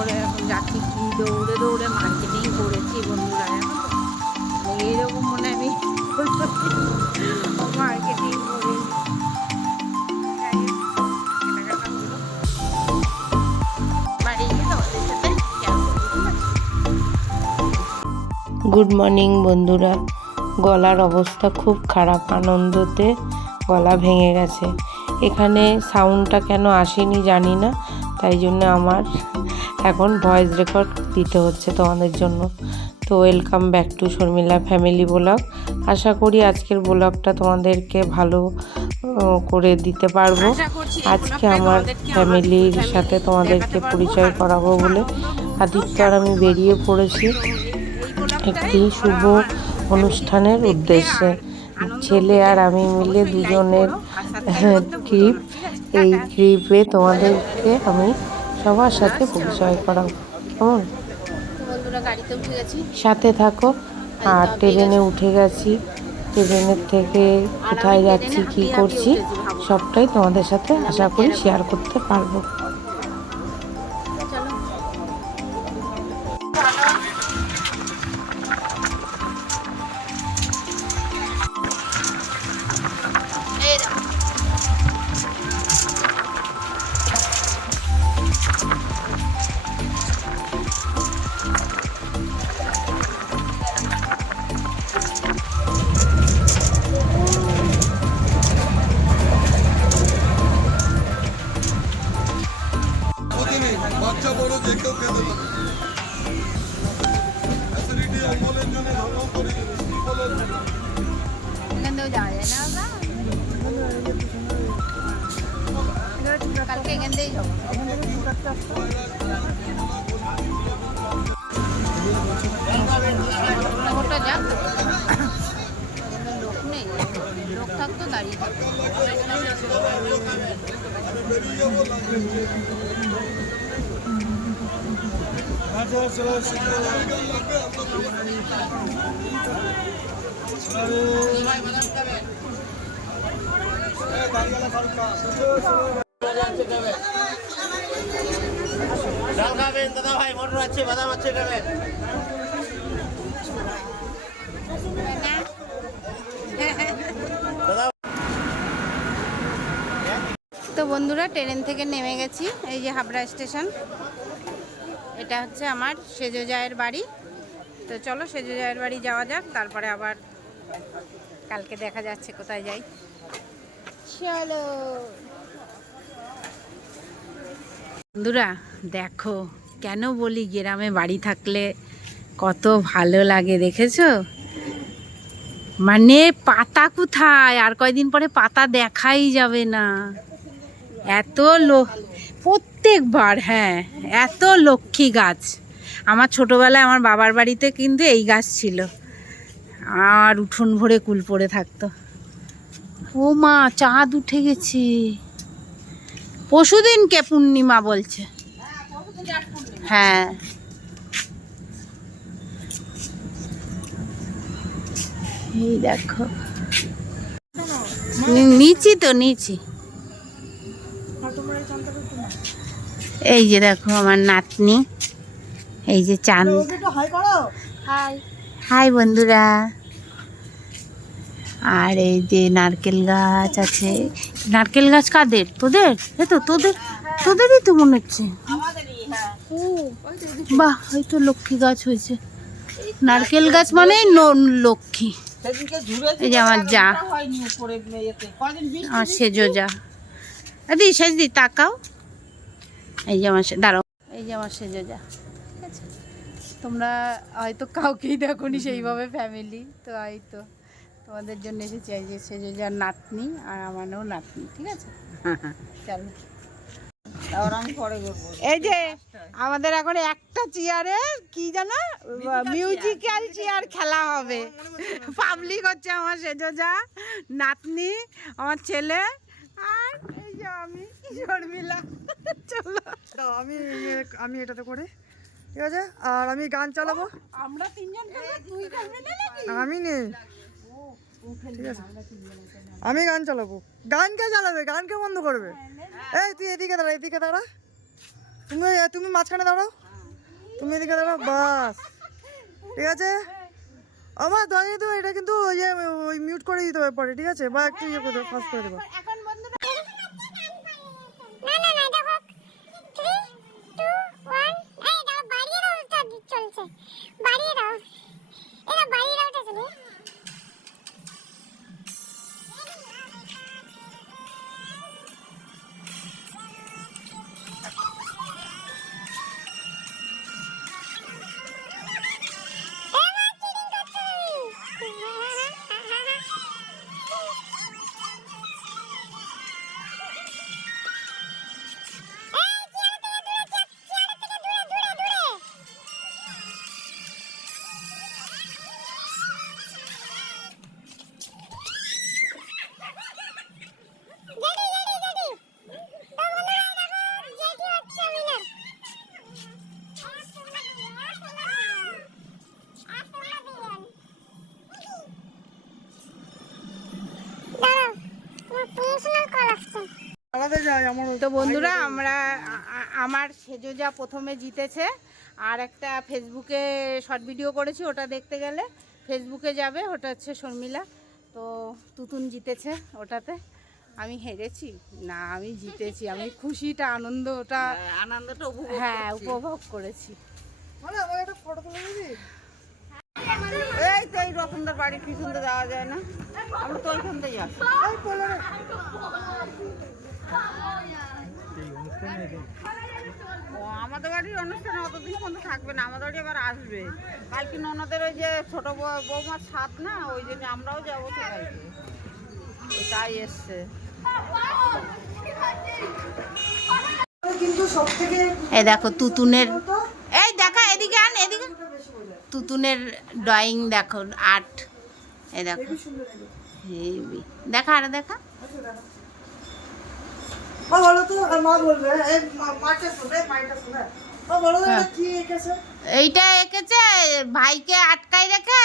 করে এখন যাচ্ছি, কি দৌড়ে দৌড়ে মার্কেটিং করেছি বন্ধুরা। এইরকম মনে আমি মার্কেটিং করে গুড মর্নিং বন্ধুরা। গলার অবস্থা খুব খারাপ, আনন্দতে গলা ভেঙে গেছে। এখানে সাউন্ডটা কেন আসেনি জানি না, তাই জন্য আমার এখন ভয়েস রেকর্ড দিতে হচ্ছে তোমাদের জন্য। তো welcome back to Sharmila family blog. আশা করি আজকের ব্লগটা তোমাদেরকে ভালো করে দিতে পারবো। আজকে আমার ফ্যামিলির সাথে তোমাদেরকে পরিচয় করাবো বলে আদিত্য আর আমি বেরিয়ে পড়েছি একটি শুভ অনুষ্ঠানের উদ্দেশ্যে। ছেলে আর আমি মিলে দুজনের ট্রিপ। এই ট্রিপে তোমাদেরকে আমি সবার সাথে পরিচয় করাবো, কেমন? সাথে থাকো। আর ট্রেনে উঠে গেছি, ট্রেনের থেকে কোথায় যাচ্ছি কি করছি সবটাই তোমাদের সাথে আশা করি শেয়ার করতে পারবো। বাচ্চা বড় যে কেউ খেতে পারে। অ্যাসিডিটি অম্বলের জন্য ভালো করে এখান থেকেও যাওয়া যায় না বাবা, কালকে এখান থেকেই যাবো। ওটা যাক, লোক নেই, লোক থাকতো দাঁড়িয়ে থাকতো। ডাল খাবেন দাদা ভাই, মটর আছে, বাদাম আছে, খাবেন। তো বন্ধুরা ট্রেন থেকে নেমে গেছি, এই যে হাবড়া স্টেশন। এটা হচ্ছে আমার সেজো জায়ের বাড়ি। তো চলো সেজো জায়ের বাড়ি যাওয়া যাক, তারপরে আবার কালকে দেখা যাচ্ছে কোথায় যাই। চলো বন্ধুরা, দেখো কেন বলি গ্রামে বাড়ি থাকলে কত ভালো লাগে, দেখেছো? মানে পাতা কোথায়, আর কয়দিন পরে পাতা দেখাই যাবে না, এত প্রত্যেকবার। হ্যাঁ, এত লক্ষ্মী গাছ। আমার ছোটোবেলায় আমার বাবার বাড়িতে কিন্তু এই গাছ ছিল, আর উঠোন ভরে কুল পড়ে থাকতো। ও মা, চাঁদ উঠে গেছে। পরশুদিনকে পূর্ণিমা বলছে। হ্যাঁ, এই দেখো নিচি তো নিচি। এই যে দেখো আমার নাতনি, এই যে চাঁদ। হাই বন্ধুরা। আর এই যে নারকেল গাছ আছে। নারকেল গাছ কাদের? তোদের? এই তো তোদেরই তো মনে হচ্ছে। বাহ, এই তো লক্ষ্মী গাছ হয়েছে। নারকেল গাছ মানে লক্ষ্মী। এই যে আমার যা, আমার সেজো যা। দি সেজদি তাকাও। এই যে আমার দাঁড়াও, এই যে আমার সেজো যা। ঠিক আছে, তোমরা হয়তো কাউকেই দেখোনি সেইভাবে ফ্যামিলি, তো এই তো তোমাদের জন্য এসেছি। এই যে সেজো যার নাতনি আর আমারও নাতনি। ঠিক আছে, চলো। এই যে আমাদের এখন একটা চেয়ারে কি জানো, মিউজিক্যাল চেয়ার খেলা হবে। পাবলিক হচ্ছে আমার সেজো যা, নাতনি, আমার ছেলে, আর এই যে আমি শর্মিলা। চলো আমি এটাতে করে, ঠিক আছে। আর আমি গান চালাবো। আমরা তিনজন খেলবো, তুই খেলবি না নাকি? আমি নেই, ঠিক আছে। আমি গান চালাবো। গান কে চালাবে? গান কে বন্ধ করবে? এই তুই এদিকে দাঁড়া, এদিকে দাঁড়া। তুমি মাঝখানে দাঁড়াও। তুমি এদিকে দাঁড়াও, বাস ঠিক আছে। আমার দাঁড়িয়ে দেবো, এটা কিন্তু ওই মিউট করে দিতে হবে পরে, ঠিক আছে, বা একটু ইয়ে করে দেবো, ফাস্ট করে দেবো। আলাদা যায় আমার। তো বন্ধুরা আমরা আমার সেজো যা প্রথমে জিতেছে, আর একটা ফেসবুকে শর্ট ভিডিও করেছি, ওটা দেখতে গেলে ফেসবুকে যাবে, ওটা হচ্ছে শর্মিলা। তো তুতুন জিতেছে ওটাতে, আমি হেরেছি না, আমি জিতেছি। আমি খুশিটা আনন্দটা হ্যাঁ উপভোগ করেছি। মানে আমার একটা ফটো তুলে দিবি? এই তো এই রতনদার বাড়ির পিছন দিয়ে যাওয়া যায় না, আমি তো ওইখান দিয়ে যাচ্ছি। এই বলে রে। ও আমাদের বাড়ির অনুষ্ঠানে অতদিন পর্যন্ত থাকবে না, আমাদের বাড়ি আবার আসবে কালকে। ননদের ওই যে ছোট বৌমার সাথ না, ওই জন্য আমরাও যাবো সবাইকে, এটাই এসছে। কিন্তু সব থেকে এই দেখো তুতুনের, এই দেখা এদিকে আন, এদিকে তুতুনের ড্রয়িং দেখো, আর্ট। এই দেখো হেবি, দেখা আরে দেখা। মা বলো তো, আর মা বলবে, এই মাটা শুনে, মাইটা শুনে। মা বলো তো এটা কি এঁকেছে? এইটা এঁকেছে ভাইকে আটকাই রেখে,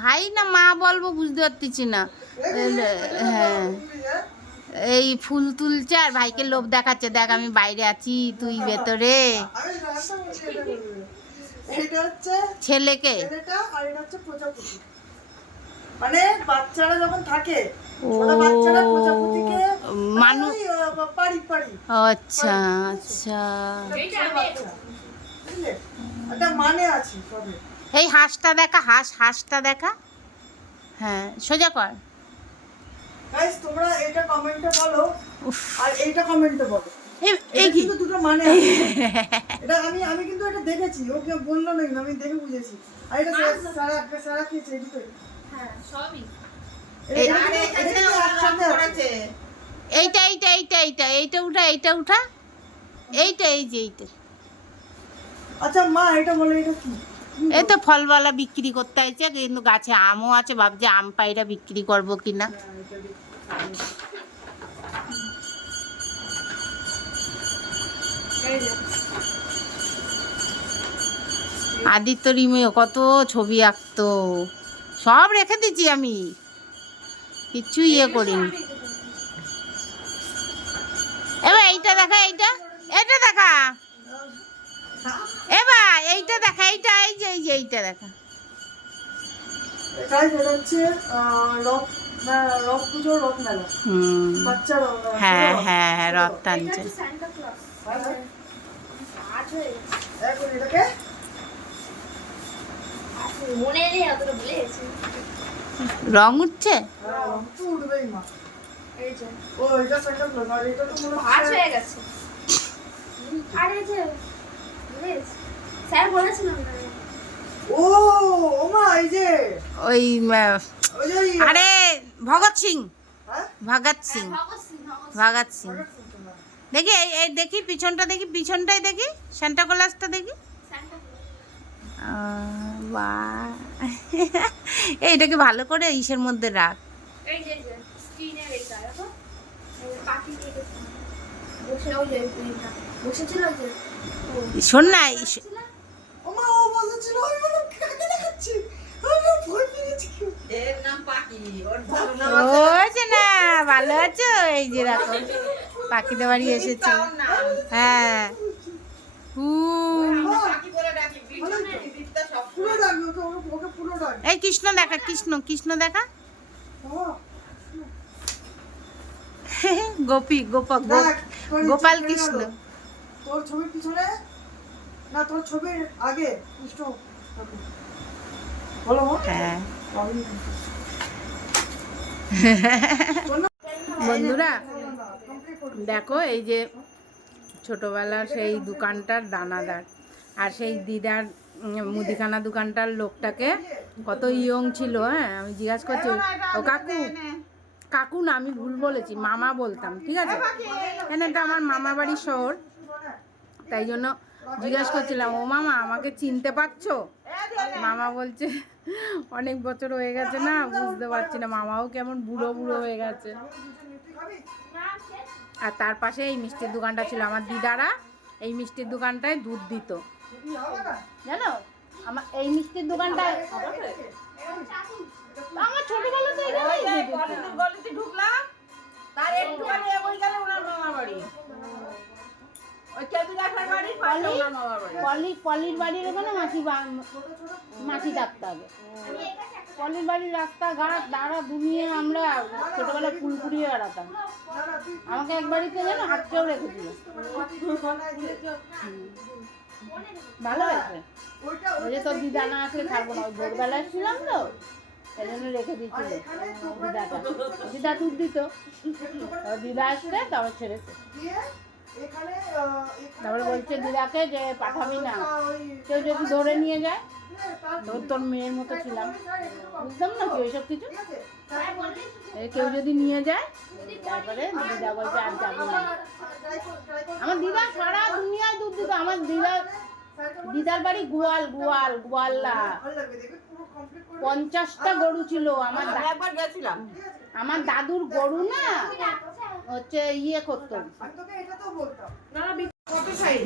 ভাই না মা বলবো বুঝতে পারতেছি না। হ্যাঁ এই ফুল তুলছে আর ভাইকে লোভ দেখাচ্ছে, দেখ আমি বাইরে আছি তুই ভেতরে। আমি জানতাম এটা বলবে। এটা হচ্ছে ছেলেকে, ছেলেটা, আর এটা হচ্ছে প্রজাপতি। মানে বাচ্চারা যখন থাকে, ও ছোট বাচ্চারা প্রজাপতিকে মানুষ। পারি পারি। আচ্ছা আচ্ছা, বুঝলে? একটা মানে আছে সবে। এই হাঁসটা দেখা, হাঁসটা দেখা। হ্যাঁ সোজা কর। গাইস তোমরা এটা কমেন্টে বলো, আর এইটা কমেন্টে বলো। এই কি কিন্তু দুটো মানে আছে। এটা আমি কিন্তু এটা দেখেছি, ওকে বললো না, কিন্তু আমি দেখে বুঝেছি। আর এটা সারা কি চেঞ্জ করে? হ্যাঁ সবই। এইটা এইটা এইটা এইটা এইটা উঠা, এইটা উঠা, এইটা এই যে এইটা। আচ্ছা মা এটা বলে, এটা কি? এই তো ফলবালা বিক্রি করতে হয়েছে, কিন্তু গাছে আমও আছে, ভাবছি আম পাইরা বিক্রি করবো কিনা। আদিত্য রিমিও কত ছবি আঁকতো, সব রেখে দিচ্ছি আমি, কিচ্ছু ইয়ে করিনি। এবার এইটা দেখা, এটা দেখা, এবার এইটা দেখা, এইটা এই যে এইটা দেখা। এটাই হচ্ছে রথ পুজো, রথ মেলা, বাচ্চা হ্যাঁ হ্যাঁ হ্যাঁ রথ টানছে। এটাকে রং উঠছে, উঠবেই মা। ও এটা সেন্টার ক্লাস, আর এটা তো মনে হচ্ছে স্যার বলেছিলাম না। ও মা এই যে ওই ওই যে আরে ভগৎ সিং, হ্যাঁ ভগৎ সিং, ভগৎ সিং। দেখি এই দেখি পিছনটা, দেখি পিছনটাই দেখি, সান্টা ক্লজটা দেখি। বাহ এইটাকে ভালো করে ইসের মধ্যে রাখ। এই যে স্ক্রিনের এটা দেখো, পাখি কেটেছে বসে, ওই যে বসেছিল ওই যে। শোন না, ও মা ও বলেছিল আমি বললাম কাকে দেখাচ্ছি, আমি ভয় পেয়েছি। এর নাম পাখি, ওর ওই না ভালো আছো, এই যে রাখো পাখিদের বাড়ি এসেছে। হ্যাঁ পাখি বলে এই কৃষ্ণ দেখা, কৃষ্ণ কৃষ্ণ দেখা। ও, গোপী গোপক দেখ, তোর এই গোপাল ছবি কৃষ্ণ। গেলো। তোর ছবির পিছনে না, তোর ছবির আগে কৃষ্ণ ঠাকুর। বলো মা। হ্যাঁ আমি- বন্ধুরা complete করবি। দেখো, এই যে ছোটবেলার সেই দোকানটার দানাদার, আর সেই দিদার মুদিখানা দোকানটার লোকটাকে কত ইয়ং ছিল। হ্যাঁ, আমি জিজ্ঞাসা করছি, ও কাকু, কাকু না, আমি ভুল বলেছি, মামা বলতাম, ঠিক আছে, কেন এটা আমার মামা বাড়ির শহর, তাই জন্য জিজ্ঞাসা করছিলাম, ও মামা আমাকে চিনতে পারছো? মামা বলছে অনেক বছর হয়ে গেছে না, বুঝতে পারছি না, মামাও কেমন বুড়ো বুড়ো হয়ে গেছে। আর তার পাশে এই মিষ্টির দোকানটা ছিল, আমার দিদারা এই মিষ্টির দোকানটায় দুধ দিত, জানো, আমার এই মিষ্টির দোকানটায় আমার ছোটবেলাতে এখানেই দুধ দিত। গলিতে ঢুকলাম, তার একটুখানি এগোই গেলে ওনার মামার বাড়ি, ওই কেতুদাসের বাড়ির পাশে ওনার মামার বাড়ি। পলির বাড়ির ওখানে মাসি থাকতে হবে। পলির বাড়ির রাস্তাঘাট দাঁড়া দুনিয়ে আমরা ছোটবেলায় ফুল কুড়িয়ে বেড়াতাম। আমাকে এক বাড়িতে যেন হাতকেও রেখেছিল, ভালো হয়েছে। ওই যে তোর দিদা না আসলে ছাড়বো না, ওই ভোরবেলায় ছিলাম তো, সেই জন্য রেখে দিয়েছিল দিদাটা। দিদা দুধ দিত, দিদা আসলে তারপর ছেড়েছে। এখানে তারপরে বলছে দিদাকে যে পাঠাবি না, কেউ যদি ধরে নিয়ে যায়, তোর মেয়ের মতো ছিলাম, বুঝতাম না কি ওইসব কিছু, কেউ যদি নিয়ে যায়, তারপরে দিদা বলছে আর যাবো না। আমার দিদা সারা দুনিয়ায় দুধ দিত। আমার দিদার বাড়ি গোয়াল্লা, 50টা গরু ছিল। একবার গেছিলাম, আমার দাদুর গরু না হচ্ছে ইয়ে করতো, আমি তোকে এটা তো বলতাম। কত সাইজ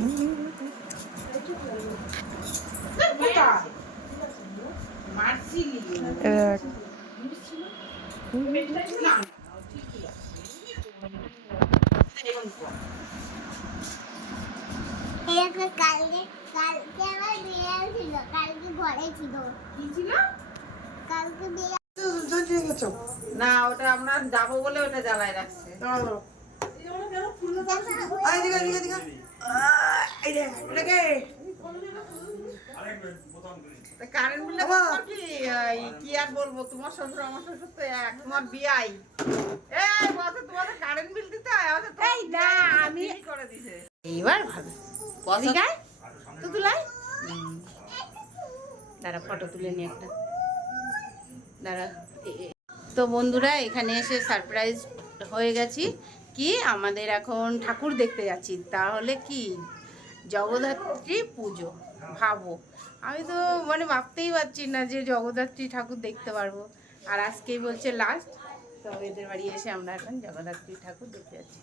কালকে কালকে আমার বিয়ে ছিল, কালকে ঘরে ছিল। কি ছিল? কালকে বিয়ে দিয়ে গেছো? না, ওটা আমরা যাবো বলে ওটা জ্বালায় রাখছে। দাঁড়াও, দাঁড়াও। আয়, এদিকে, এদিকে, এদিকে। এই রে, এটা কে? কারেন্ট বিলে কি আর বলবো, তোমার শ্বশুর আমার শ্বশুর তো এক, তোমার বিয়াই এই বছর তোমাদের কারেন্ট বিল দিতে হয়, আমাদের তো এই না, আমি বিলই করে দিছে। এইবার ভালো পজিকায় তো তুলাই দাঁড়া, ফটো তুলে নি একটা, দাঁড়া। তো বন্ধুরা, এখানে এসে সারপ্রাইজ হয়ে গেছি, কি আমাদের এখন ঠাকুর দেখতে যাচ্ছি। তাহলে কি জগদ্ধাত্রী পুজো, ভাবো, আমি তো মানে ভাবতেই পারছি না যে জগদ্ধাত্রী ঠাকুর দেখতে পারবো। আর আজকেই বলছে লাস্ট, তো এদের বাড়ি এসে আমরা এখন জগদ্ধাত্রী ঠাকুর দেখতে যাচ্ছি।